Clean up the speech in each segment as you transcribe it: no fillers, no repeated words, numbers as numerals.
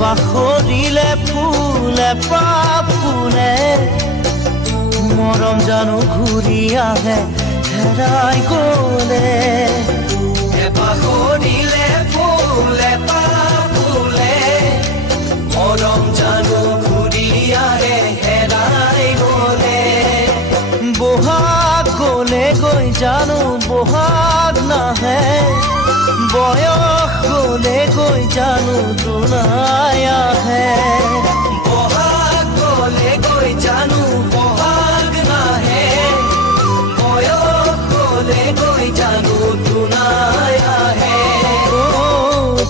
পাহৰিলে ফুলে ফুলে মৰম জানো ঘূৰি আহে হেৰাই গলে পাহৰিলে ফুলে ফুলে মৰম জানো ঘূৰি আহে হেৰাই গলে বহাগ গলে গৈ জানো বহাগ নাহে বয়স গলে গৈ জানো দুনাই আহে বহাগ গলে গৈ জানো বহাগ নাহে বয়স গলে গৈ জানো দুনাই আহে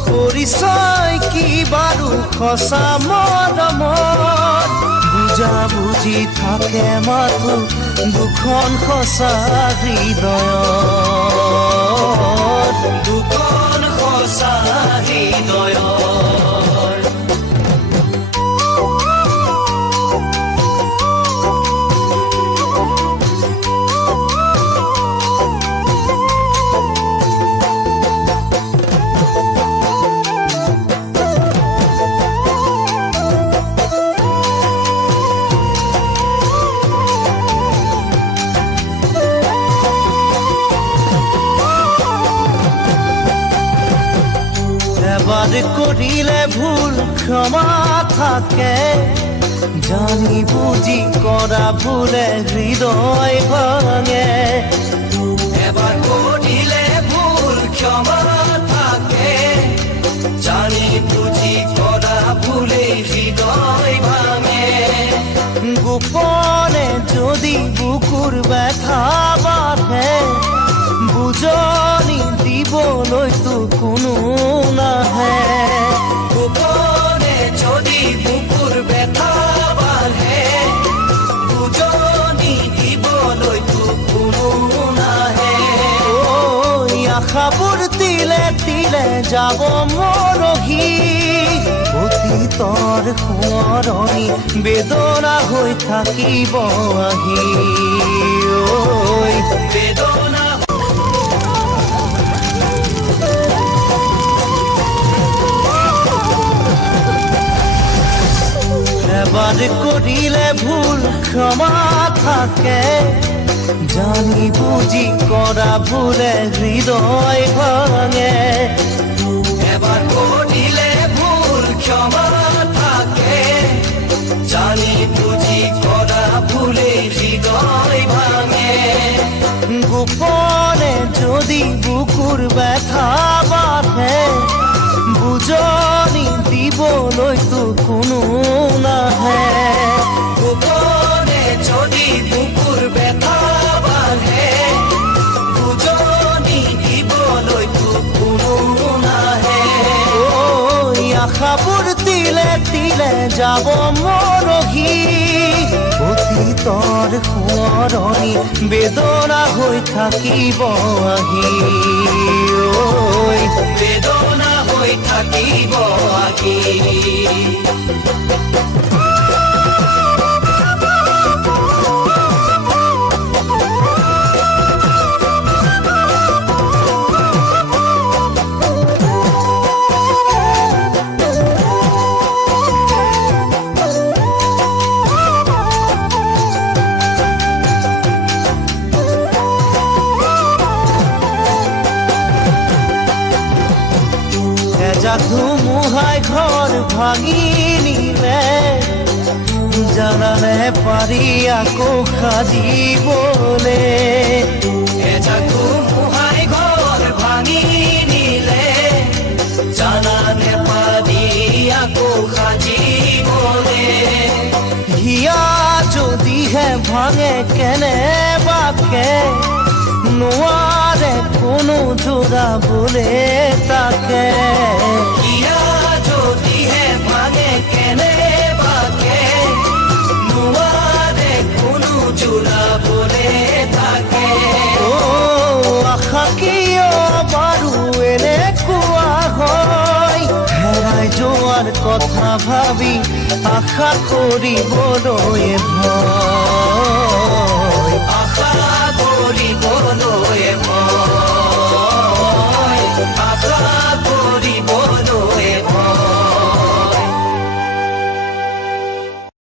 পৰিচয় কি বাৰু সঁচা মৰমত বুজা বুজি থাকে মাথো দুখন সঁচা হৃদয়ত দুখন সঁচা হৃদয়ৰ এবাৰ কৰিলে ভুল ক্ষমা থাকে জানি বুজি কৰা ভুলে হৃদয় ভাঙে এবাৰ কৰিলে ভুল ক্ষমা থাকে জানি বুজি কৰা ভুলে হৃদয় ভাঙে গোপনে যদি বুকুৰ ব্যথা বাঢ়ে বুজনি দিবলৈতো কোনো নাহে গোপনে যদি বুকুৰ ব্যথা বাঢ়ে বুজনি দিবলৈতো কোনো নাহে আশাবোৰ তিলে তিলে যাব মৰহি অতীতৰ সোঁৱৰণি বেদনা হৈ থাকিব আহি বেদনা এবাৰ কৰিলে ভুল ক্ষমা থাকে জানি বুজি কৰা ভুলে হৃদয় ভাঙে এবাৰ কৰিলে ভুল ক্ষমা থাকে জানি বুজি কৰা ভুলে হৃদয় ভাঙে গোপনে যদি বুকুৰ ব্যথা বাঢ়ে বুজনি দিবলৈতো কোনো নাহে গোপনে যদি বুকুৰ ব্যথা বাঢ়ে বুজনি দিবলৈতো কোনো নাহে আশাবোৰ তিলে তিলে যাব মৰহি অতীতৰ সোঁৱৰণি বেদনা হৈ থাকিব আহি বেদনা হৈ থাকিব আহি ধুমুহাই ঘৰ ভাঙি নিলে জানানে পাৰি আকৌ সাজিবলে ধুমুহাই ঘৰ ভাঙি নিলে জানানে পাৰি আকৌ সাজিবলে হিয়া যদিহে ভাঙে কেনেবাকে নোৱাৰে কোনো জোৰাবলে তাকে হিয়া যদিহে ভাঙে কেনেবাকে নোৱাৰে কথা ভাবি আশা কৰিবলৈ ভয়